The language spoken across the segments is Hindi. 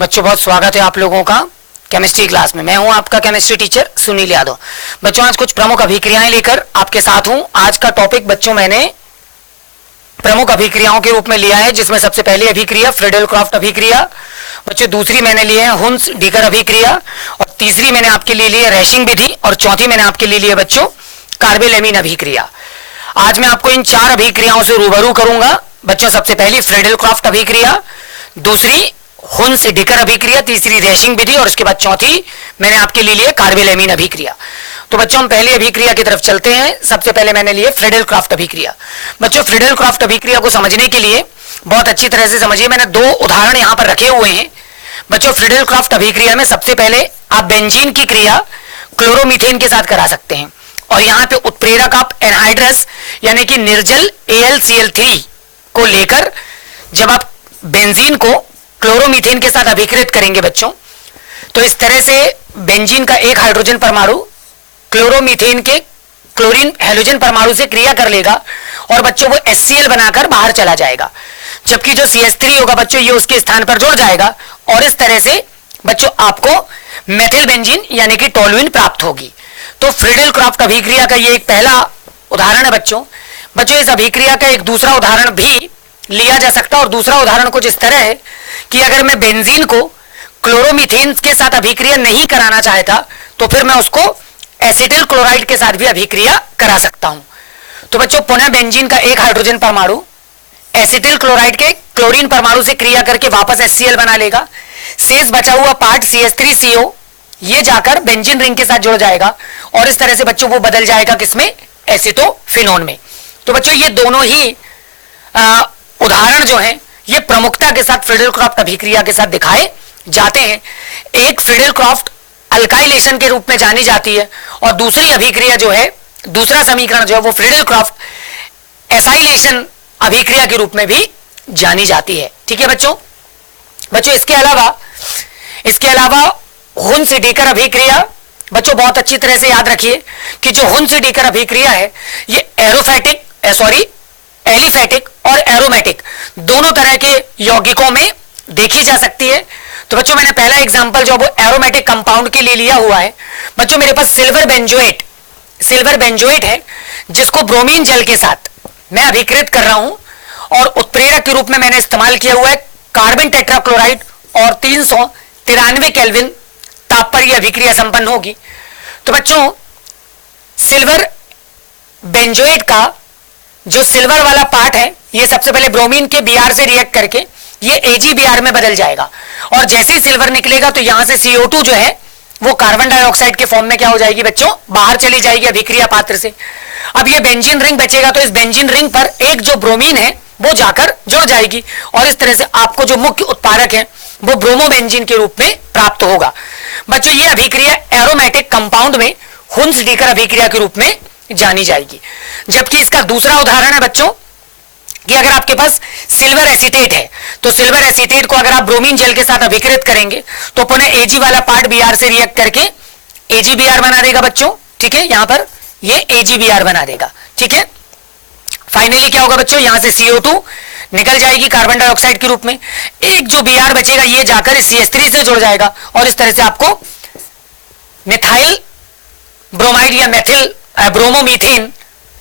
बच्चों बहुत स्वागत है आप लोगों का केमिस्ट्री क्लास में। मैं हूं आपका केमिस्ट्री टीचर सुनील यादव। बच्चों आज कुछ प्रमुख अभिक्रियाएं लेकर आपके साथ हूं। आज का टॉपिक बच्चों मैंने प्रमुख अभिक्रियाओं के रूप में लिया है, जिसमें सबसे पहली अभिक्रिया फ्रीडल क्राफ्ट अभिक्रिया, बच्चों दूसरी मैंने ली है हुन्स डीकर अभिक्रिया, और तीसरी मैंने आपके लिए ली है रैशिंग विधि, और चौथी मैंने आपके लिए ली है बच्चों कार्बेल-एमीन अभिक्रिया। आज मैं आपको इन चार अभिक्रियाओं से रूबरू करूंगा। बच्चों सबसे पहली फ्रीडल क्राफ्ट अभिक्रिया, दूसरी हुन्स डीकर अभिक्रिया, तीसरी रैशिंग विधि, और उसके बाद चौथी मैंने आपके लिए ली है कार्बेल-एमीन अभिक्रिया। तो बच्चों हम पहली अभिक्रिया की तरफ चलते हैं। सबसे पहले मैंने लिए फ्रीडल क्राफ्ट अभिक्रिया। बच्चों फ्रीडल क्राफ्ट अभिक्रिया को समझने के लिए बहुत अच्छी तरह से समझिए, मैंने दो उदाहरण यहां पर रखे हुए हैं। बच्चों फ्रीडल क्राफ्ट अभिक्रिया में सबसे पहले आप बेंजीन की क्रिया क्लोरोमीथेन के साथ करा सकते हैं, और यहां पे उत्प्रेरक आप एनहाइड्रस यानी कि निर्जल AlCl3 को लेकर जब आप बेंजीन को क्लोरोमीथेन के साथ अभिकृत करेंगे बच्चों, तो इस तरह से बेंजीन का एक हाइड्रोजन परमाणु क्लोरोमीथेन के क्लोरीन हैलोजन परमाणु से क्रिया कर लेगा, और बच्चों वो HCl बनाकर बाहर चला जाएगा, जबकि जो CH3 होगा बच्चों ये उसके स्थान पर जुड़ जाएगा, और इस तरह से बच्चों आपको मेथिल बेंजीन यानी कि टोल्यूइन प्राप्त होगी। तो फ्रीडल क्राफ्ट अभिक्रिया का ये एक पहला उदाहरण है बच्चों। इस अभिक्रिया का एक दूसरा उदाहरण भी लिया जा सकता है, और दूसरा उदाहरण कुछ इस तरह है कि अगर मैं बेंजीन को क्लोरोमीथेन के साथ अभिक्रिया नहीं कराना चाहता तो फिर मैं उसको एसिटिल क्लोराइड के साथ भी अभिक्रिया करा सकता हूं। तो बच्चों पुनः बेंजीन का एक हाइड्रोजन परमाणु एसिटिल क्लोराइड के क्लोरीन परमाणु से क्रिया करके वापस HCl बना लेगा। शेष बचा हुआ पार्ट CH3CO ये जाकर बेंजीन रिंग के साथ जुड़ जाएगा, और इस तरह से बच्चों वो बदल जाएगा किसमें, एसिटोफिनोन में। तो बच्चों ये दोनों ही उदाहरण जो हैं ये प्रमुखता के साथ फ्रीडल क्राफ्ट अभिक्रिया के साथ दिखाए जाते हैं। एक फ्रीडल क्राफ्ट अल्काइलेशन के रूप में जानी जाती है, और दूसरी अभिक्रिया जो है, दूसरा समीकरण जो है वो फ्रीडल क्राफ्ट एसाइलेशन अभिक्रिया के रूप में भी जानी जाती है। ठीक है बच्चों। इसके अलावा हुन्स डीकर अभिक्रिया, बच्चों बहुत अच्छी तरह से याद रखिए कि जो हुन्स डीकर अभिक्रिया है ये एलिफैटिक और एरोमेटिक दोनों तरह के यौगिकों में देखी जा सकती है। तो बच्चों मैंने पहला एग्जांपल जो वो एरोमेटिक कंपाउंड के लिए लिया हुआ है। बच्चों मेरे पास सिल्वर बेंजोएट है, जिसको ब्रोमीन जल के साथ मैं अभिकृत कर रहा हूं, और उत्प्रेरक के रूप में मैंने इस्तेमाल किया हुआ है कार्बन टेट्राक्लोराइड, और 393 केल्विन ताप पर यह अभिक्रिया संपन्न होगी। तो बच्चों सिल्वर बेंजोएट का जो सिल्वर वाला पार्ट है ये सबसे पहले ब्रोमीन के Br से रिएक्ट करके ये AgBr में बदल जाएगा, और जैसे ही सिल्वर निकलेगा तो यहां से CO2 जो है वो कार्बन डाइऑक्साइड के फॉर्म में क्या हो जाएगी बच्चों, बाहर चली जाएगी अभिक्रिया पात्र से। अब ये बेंजीन रिंग बचेगा, तो इस बेंजीन रिंग पर एक जो ब्रोमीन है वो जाकर जुड़ जाएगी, और इस तरह से आपको जो मुख्य उत्पादक है वो ब्रोमोबेंजीन के रूप में प्राप्त होगा। बच्चों ये अभिक्रिया एरोमेटिक कंपाउंड में हुन्स डीकर अभिक्रिया के रूप में जानी जाएगी। जबकि इसका दूसरा उदाहरण है बच्चों कि अगर आपके पास सिल्वर एसीटेट है, तो सिल्वर एसीटेट को अगर आप ब्रोमीन जेल के साथ अभिकृत करेंगे तो पुनः Ag वाला पार्ट Br से रिएक्ट करके AgBr बना देगा बच्चों। ठीक है, यहां पर ये AgBr बना देगा। ठीक है, फाइनली क्या होगा बच्चों, यहां से CO2 निकल जाएगी कार्बन डाइऑक्साइड के रूप में, एक जो Br बचेगा ये जाकर इस CH3 से जुड़ जाएगा, और इस तरह से आपको मिथाइल ब्रोमाइड या मेथिल ब्रोमोमीथेन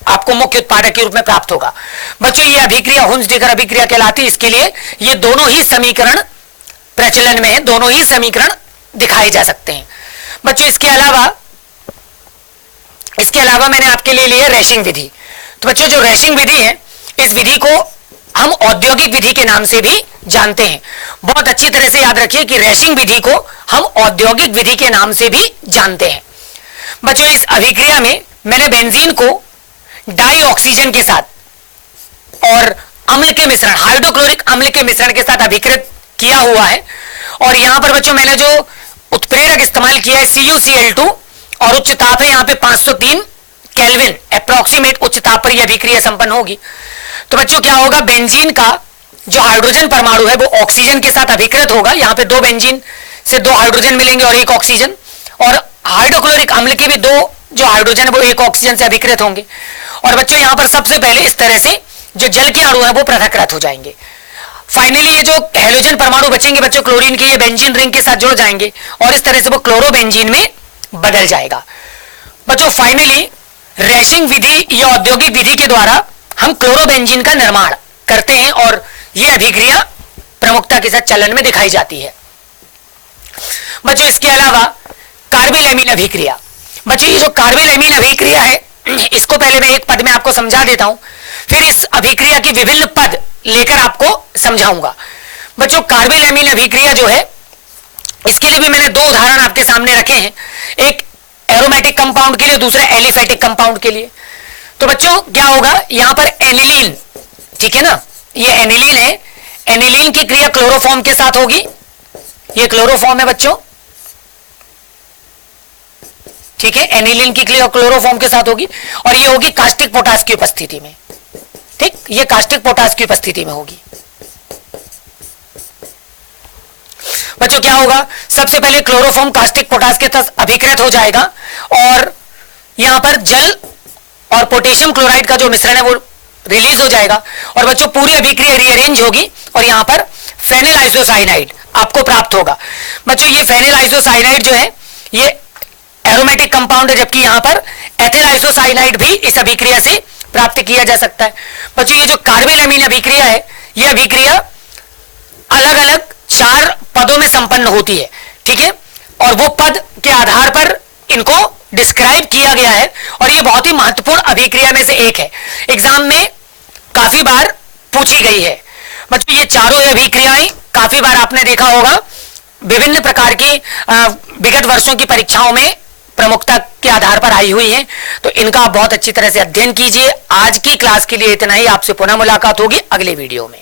आपको मुख्य उत्पादक के रूप में प्राप्त होगा। बच्चों ये अभिक्रिया हुन्स डीकर अभिक्रिया कहलाती है। इसके लिए ये दोनों ही समीकरण प्रचलन में है, दोनों ही समीकरण दिखाए जा सकते हैं। बच्चों इसके अलावा मैंने आपके लिए ली है रैशिंग विधि। तो बच्चों जो रैशिंग विधि है, इस विधि को हम औद्योगिक विधि के नाम से भी जानते हैं। बहुत अच्छी तरह से याद रखिए कि रैशिंग विधि को हम औद्योगिक विधि के नाम से भी जानते हैं। बच्चों इस अभिक्रिया में मैंने बेंजीन को डाई ऑक्सीजन के साथ और अम्ल के मिश्रण, हाइड्रोक्लोरिक अम्ल के मिश्रण के साथ अभिकृत किया हुआ है, और यहां पर बच्चों मैंने जो उत्प्रेरक इस्तेमाल किया है CuCl2, और उच्च ताप है यहां पे 503 केल्विन अप्रोक्सीमेट उच्च ताप पर यह अभिक्रिया संपन्न होगी। तो बच्चों क्या होगा, बेंजीन का जो हाइड्रोजन परमाणु है वो ऑक्सीजन के साथ अभिकृत होगा। यहां पे दो बेंजीन से दो हाइड्रोजन मिलेंगे और एक ऑक्सीजन, और हाइड्रोक्लोरिक अम्ल के भी दो जो हाइड्रोजन है वो एक ऑक्सीजन से अभिकृत होंगे। और बच्चों यहां पर सबसे पहले इस तरह से जो जल के अणु है वो पृथक्कृत हो जाएंगे। फाइनली ये जो हैलोजन परमाणु बचेंगे बच्चों क्लोरीन के, ये बेंजीन रिंग के साथ जुड़ जाएंगे और इस तरह से वो क्लोरोबेंजीन में बदल जाएगा। बच्चों फाइनली रैशिंग विधि या औद्योगिक विधि के द्वारा हम क्लोरोबेंजीन का निर्माण करते हैं और यह अभिक्रिया प्रमुखता के साथ चलन में दिखाई जाती है। बच्चों इसके अलावा कार्बिल अभिक्रिया, बच्चों ये जो कार्बिल अभिक्रिया है इसको पहले मैं एक पद में आपको समझा देता हूं, फिर इस अभिक्रिया की विभिन्न पद लेकर आपको समझाऊंगा। बच्चों कार्बिल अभिक्रिया जो है इसके लिए भी मैंने दो उदाहरण आपके सामने रखे हैं, एक एरोमेटिक कंपाउंड के लिए, दूसरा एलिफेटिक कंपाउंड के लिए। तो बच्चों क्या होगा, यहां पर एनिलीन, ठीक है ना, ये एनिलीन है, एनिलीन की क्रिया क्लोरोफॉर्म के साथ होगी, ये क्लोरोफॉर्म है बच्चों, ठीक है, एनिलीन की क्रिया क्लोरोफॉर्म के साथ होगी और ये होगी कास्टिक पोटास की उपस्थिति में, ठीक, ये कास्टिक पोटास की उपस्थिति में होगी। बच्चों क्या होगा, सबसे पहले क्लोरोफॉर्म कास्टिक पोटास के साथ अभिकृत हो जाएगा और यहां पर जल और पोटेशियम क्लोराइड का जो मिश्रण है वो रिलीज हो जाएगा और बच्चों पूरी अभिक्रिया रीअरेंज होगी और यहां पर फेनिल आइसोसाइनाइड आपको प्राप्त होगा। बच्चों ये फेनिल आइसोसाइनाइड जो है ये एरोमेटिक कंपाउंड है, जबकि यहां पर एथिल आइसोसाइनाइड भी इस अभिक्रिया से प्राप्त किया जा सकता है। बच्चों ये जो कार्बिल अमीन अभिक्रिया है, यह अभिक्रिया अलग अलग 4 पदों में संपन्न होती है, ठीक है, और वो पद के आधार पर इनको डिस्क्राइब किया गया है और ये बहुत ही महत्वपूर्ण अभिक्रिया में से एक है, एग्जाम में काफी बार पूछी गई है। बच्चों ये चारों अभिक्रियाएं काफी बार आपने देखा होगा विभिन्न प्रकार की विगत वर्षों की परीक्षाओं में प्रमुखता के आधार पर आई हुई हैं, तो इनका आप बहुत अच्छी तरह से अध्ययन कीजिए। आज की क्लास के लिए इतना ही, आपसे पुनः मुलाकात होगी अगले वीडियो में।